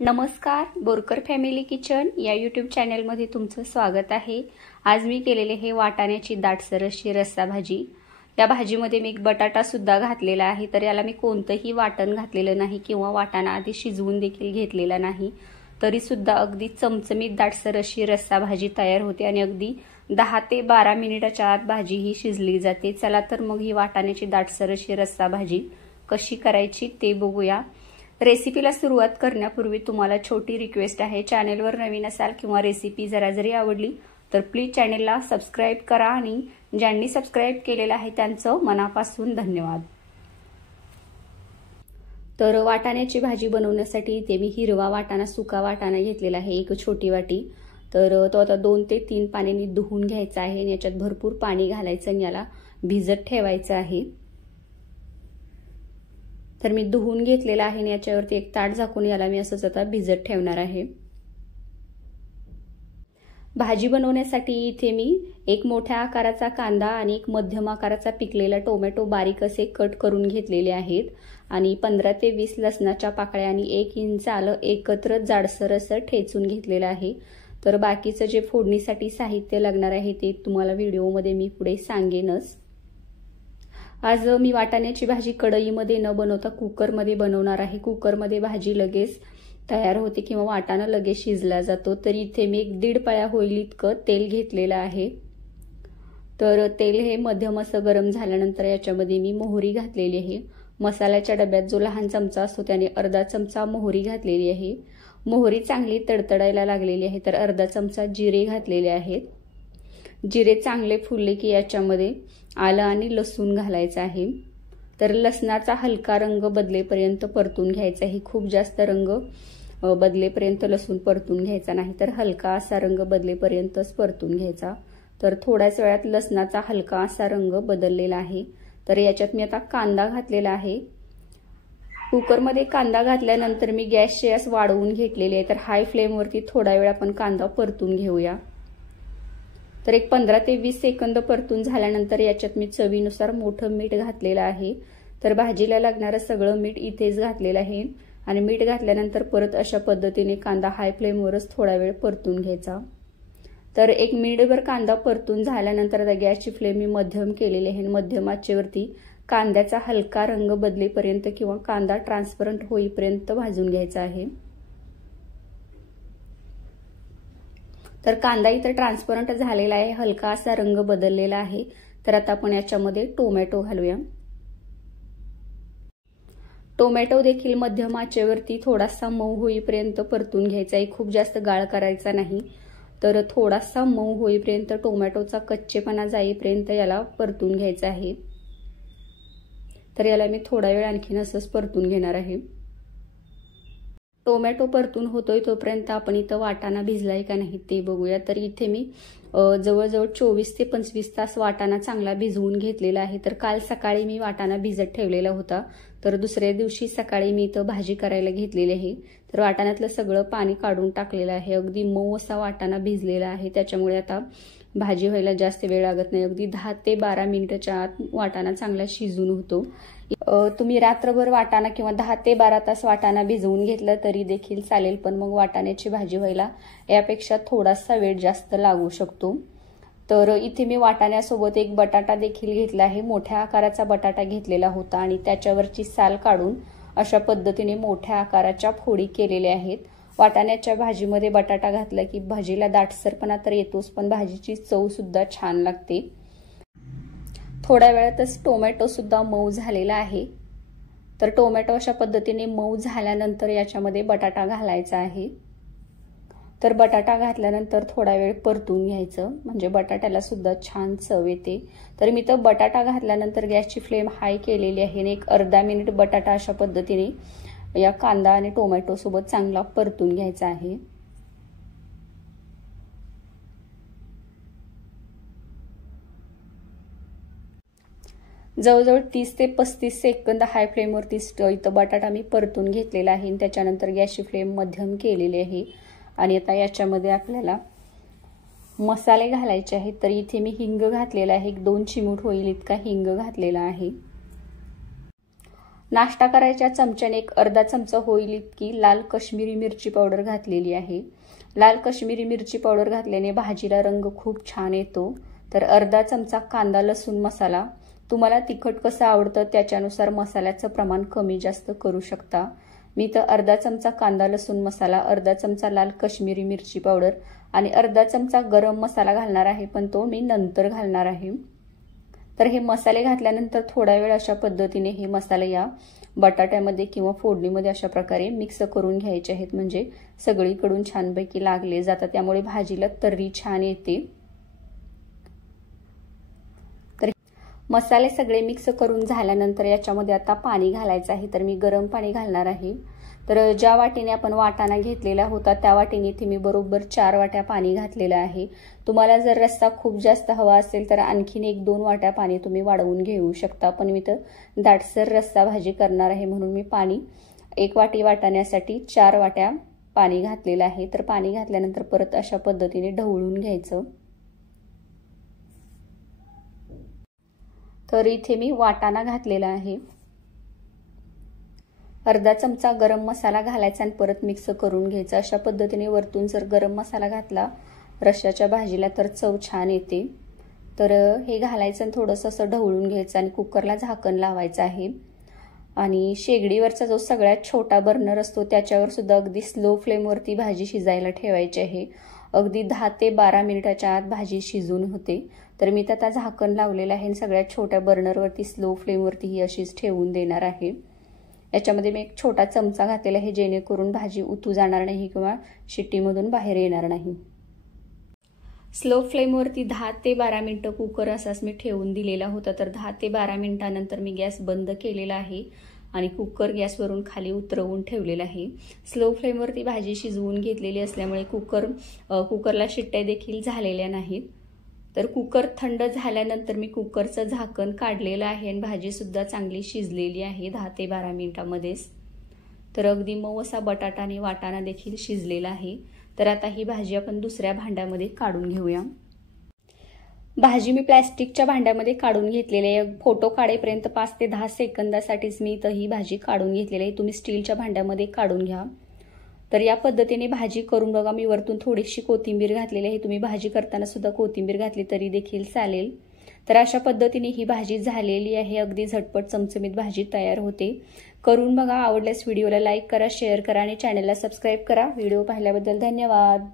नमस्कार, Borkar family kitchen या YouTube चॅनलमध्ये तुमचं स्वागत आहे। आज मी केलेले हे वाटाण्याची दाटसर अशी रस्सा भाजी। या भाजीमध्ये मी एक बटाटा सुद्धा घातलेला आहे, तर याला मी कोणतंही वाटण घातलेलं नाही किंवा वाटाणा आधी शिजवून देखील घेतलेला नाही, तरी सुद्धा अगदी चमचमीत दाटसर अशी रस्सा भाजी तयार होते आणि अगदी 10 ते 12 मिनिटाच्या आत भाजी ही शिजली जाते। चला तर मग ही वाटाण्याची दाटसर अशी रस्सा भाजी कशी करायची ते बघूया। रेसिपीला सुरुवात करण्यापूर्वी तुम्हाला छोटी रिक्वेस्ट आहे, चॅनलवर नवीन असाल किंवा रेसिपी जरी आवडली तर प्लीज चॅनलला सबस्क्राइब करा आणि ज्यांनी सबस्क्राइब केलेलं आहे त्यांचं मनापासून धन्यवाद। तर वाटाण्याची भाजी बनवण्यासाठी इथे मी हिरवा वाटाणा सुका वाटाणा घेतलेला आहे, एक छोटी वाटी। तर तो आता 2 ते 3 पाण्याने धुवून घ्यायचा आहे आणि याच्यात भरपूर पाणी घालायचं आणि याला भिजत ठेवायचं आहे। तर मी धुवून घेतलेला आहे आणि याच्यावरती एक ताट झाकून याला मी असंच आता भिजत ठेवणार आहे। भाजी बनवण्यासाठी इथे मी एक मोठ्या आकाराचा कांदा आणि एक मध्यम आकाराचा पिकलेला टोमॅटो बारीक असे कट करून घेतलेले आहेत आणि 15 ते 20 लसणाच्या पाकळ्या आणि 1 इंच आलं एकत्र जाडसर असं ठेचून घेतलेलं आहे। तर बाकीचं जे फोडणीसाठी साहित्य लागणार आहे ते तुम्हाला व्हिडिओमध्ये मी पुढे सांगेनच। आज मी वाटाण्याची भाजी कढईमध्ये न बनवता कुकरमध्ये बनवणार आहे। कुकरमध्ये भाजी लगेच तयार होते किंवा वाटाणा लगेच शिजला जातो। तर इथे मी 1.5 पळ्या होईल इतकं तेल घेतलेलं आहे। तर तेल हे मध्यम असं गरम झाल्यानंतर याच्यामध्ये मी मोहरी घातलेली आहे। मसाल्याच्या डब्यात जो लहान चमचा असतो त्याने अर्धा चमचा मोहरी घातलेली आहे। मोहरी चांगली तडतडायला लागलेली आहे तर अर्धा चमचा जिरे घातलेले आहेत। जिरे चांगले फुलले की याच्यामध्ये आलं आणि लसूण घालायचं आहे। तर लसणाचा हलका रंग बदलेपर्यंत परतून घ्यायचा आहे, खूप जास्त रंग बदलेपर्यंत लसूण परतून घ्यायचा नाही, तर हलका असा रंग बदलेपर्यंतच परतून घ्यायचा। तर थोड्याच वेळात लसणाचा हलका असा रंग बदललेला आहे। तर याच्यात मी आता कांदा घातलेला आहे। कुकरमध्ये कांदा घातल्यानंतर मी गॅसची आच वाढवून घेतलेली आहे, तर हाय फ्लेमवरती थोडा वेळ आपण कांदा परतून घेऊया। तर एक 15 ते 20 सेकंद परतून झाल्यानंतर याच्यात मी चवीनुसार मोठं मीठ घातलेलं आहे। तर भाजीला लागणारं सगळं मीठ इथेच घातलेलं आहे आणि मीठ घातल्यानंतर परत अशा पद्धतीने कांदा हाय फ्लेमवरच थोडा वेळ परतून घ्यायचा। तर 1 मिनिटभर कांदा परतून झाल्यानंतर आता गॅसची फ्लेम मी मध्यम केलेली आहे। मध्यम आचेवरती कांद्याचा हलका रंग बदलेपर्यंत किंवा कांदा ट्रान्सपरंट होईपर्यंत भाजून घ्यायचा आहे। तर कांदा इथं ट्रान्सपरंट झालेला आहे, हलका असा रंग बदललेला आहे। तर आता आपण याच्यामध्ये टोमॅटो घालूया। टोमॅटो देखील मध्यम आचेवरती थोडासा मऊ होईपर्यंत परतून घ्यायचा आहे, खूप जास्त गाळ करायचा नाही। तर थोडासा मऊ होईपर्यंत टोमॅटोचा कच्चेपणा जाईपर्यंत याला परतून घ्यायचा आहे। तर याला मी थोडा वेळ आणखीन असंच परतून घेणार आहे। टोमॅटो परतून होतोय तोपर्यंत आपण इथं वाटाणा भिजलाय का नाही ते बघूया। तर इथे मी जवळजवळ 24 ते 25 तास वाटाणा चांगला भिजवून घेतलेला आहे। तर काल सकाळी मी वाटाणा भिजत ठेवलेला होता, तर दुसऱ्या दिवशी सकाळी मी इथं भाजी करायला घेतलेली आहे। तर वाटाण्यातलं सगळं पाणी काढून टाकलेलं आहे, अगदी मऊ असा वाटाणा भिजलेला आहे, त्याच्यामुळे आता भाजी व्हायला जास्त वेळ लागत नाही। अगदी 10 ते 12 मिनिटाच्या आत वाटाणा चांगला शिजून होतो। तुम्ही रात्रभर वाटाणा किंवा 10 ते 12 तास वाटाणा भिजवून घेतलं तरी देखील चालेल, पण मग वाटाण्याची भाजी व्हायला यापेक्षा थोडासा वेळ जास्त लागू शकतो। तर इथे मी वाटाण्यासोबत एक बटाटा देखील घेतला आहे। मोठ्या आकाराचा बटाटा घेतलेला होता आणि त्याच्यावरची साल काढून अशा पद्धतीने मोठ्या आकाराच्या फोडी केलेल्या आहेत। वाटाण्याच्या भाजीमध्ये बटाटा घातला की भाजीला दाटसरपणा तर येतोच, पण भाजीची चव सुद्धा छान लागते। थोड्या वेळातच टोमॅटो सुद्धा मऊ झालेला आहे। तर टोमॅटो अशा पद्धतीने मऊ झाल्यानंतर याच्यामध्ये बटाटा घालायचा आहे। तर बटाटा घातल्यानंतर थोडा वेळ परतून घ्यायचं, म्हणजे बटाट्याला सुद्धा छान चव येते। तर मी तर बटाटा घातल्यानंतर गॅसची फ्लेम हाय केलेली आहे आणि एक अर्धा मिनिट बटाटा अशा पद्धतीने या कांदा आणि टोमॅटो सोबत चांगला परतून घ्यायचा आहे। जवळजवळ 30 ते 35 सेकंद हाय फ्लेमवरती इथं बटाटा मी परतून घेतलेला आहे आणि त्याच्यानंतर गॅसची फ्लेम मध्यम केलेली आहे। आणि आता याच्यामध्ये आपल्याला मसाले घालायचे आहेत। तर इथे मी हिंग घातलेला आहे, 1-2 चिमूट होईल इतका हिंग घातलेला आहे। नाश्ता करायच्या चमच्याने एक अर्धा चमचा होईल इतकी लाल काश्मीरी मिरची पावडर घातलेली आहे। लाल काश्मीरी मिरची पावडर घातल्याने भाजीला रंग खूप छान येतो। तर अर्धा चमचा कांदा लसूण मसाला, तुम्हाला तिखट कसं आवडतं त्याच्यानुसार मसाल्याचं प्रमाण कमी जास्त करू शकता। मी तर अर्धा चमचा कांदा लसूण मसाला, अर्धा चमचा लाल काश्मीरी मिरची पावडर आणि अर्धा चमचा गरम मसाला घालणार आहे, पण तो मी नंतर घालणार आहे। तर हे मसाले घातल्यानंतर थोडा वेळ अशा पद्धतीने हे मसाले या बटाट्यामध्ये किंवा फोडणीमध्ये अशा प्रकारे मिक्स करून घ्यायचे आहेत, म्हणजे सगळीकडून छानपैकी लागले जातात, त्यामुळे भाजीला तर्री छान येते। तर मसाले सगळे मिक्स करून झाल्यानंतर याच्यामध्ये आता पाणी घालायचं आहे। तर मी गरम पाणी घालणार आहे। तर ज्या वाटीने आपण वाटाणा घेतलेला होता त्या वाटीने इथे मी बरोबर 4 वाट्या पाणी घातलेलं आहे। तुम्हाला जर रस्सा खूप जास्त हवा असेल तर आणखीन 1-2 वाट्या पाणी तुम्ही वाढवून घेऊ शकता, पण मी तर दाटसर रस्सा भाजी करणार आहे म्हणून मी पाणी 1 वाटी वाटाण्यासाठी 4 वाट्या पाणी घातलेलं आहे। तर पाणी घातल्यानंतर परत अशा पद्धतीने ढवळून घ्यायचं। तर इथे मी वाटाणा घातलेला आहे, अर्धा चमचा गरम मसाला घालायचा आणि परत मिक्स करून घ्यायचा। अशा पद्धतीने वरतून जर गरम मसाला घातला रश्श्याच्या भाजीला तर चव छान येते। तर हे घालायचं आणि थोडंसं असं ढवळून घ्यायचं आणि कुकरला झाकण लावायचं आहे। आणि शेगडीवरचा जो सगळ्यात छोटा बर्नर असतो त्याच्यावर सुद्धा अगदी स्लो फ्लेमवरती भाजी शिजायला ठेवायची आहे। अगदी 10 ते 12 मिनिटाच्या आत भाजी शिजून होते। तर मी आता झाकण लावलेलं आहे आणि सगळ्यात छोट्या बर्नरवरती स्लो फ्लेमवरती ही अशीच ठेवून देणार आहे। याच्यामध्ये मी एक छोटा चमचा घातलेला आहे जेणेकरून भाजी उतू जाणार नाही किंवा शिट्टीमधून बाहेर येणार नाही। स्लो फ्लेमवरती 10 ते 12 मिनिटं कुकर असाच मी ठेवून दिलेला होता। तर 10 ते 12 मिनिटांनंतर मी गॅस बंद केलेला आहे आणि कुकर गॅसवरून खाली उतरवून ठेवलेला आहे। स्लो फ्लेमवरती भाजी शिजवून घेतलेली असल्यामुळे कुकरला शिट्ट्या देखील झालेल्या नाहीत। तर कुकर थंड झाल्यानंतर मी कुकरचं झाकण काढलेलं आहे आणि भाजी सुद्धा चांगली शिजलेली आहे 10 ते 12 मिनिटांमध्येच। तर अगदी मऊ असा बटाटा आणि वाटाणा देखील शिजलेला आहे। तर आता ही भाजी आपण दुसऱ्या भांड्यामध्ये काढून घेऊया। भाजी मी प्लास्टिकच्या भांड्यामध्ये काढून घेतलेली आहे। फोटो काढेपर्यंत 5 ते 10 सेकंदासाठीच मी इथं ही भाजी काढून घेतलेली आहे। तुम्ही स्टीलच्या भांड्यामध्ये काढून घ्या। तर या पद्धतीने भाजी करून बघा। मी वरतून थोडीशी कोथिंबीर घातलेली आहे, तुम्ही भाजी करताना सुद्धा कोथिंबीर घातली तरी देखील चालेल। तर अशा पद्धतीने ही भाजी झालेली आहे, अगदी झटपट चमचमीत भाजी तयार होते। करून बघा। आवडल्यास व्हिडिओला लाईक करा, शेअर करा आणि चॅनलला सबस्क्राईब करा। व्हिडिओ पाहिल्याबद्दल धन्यवाद।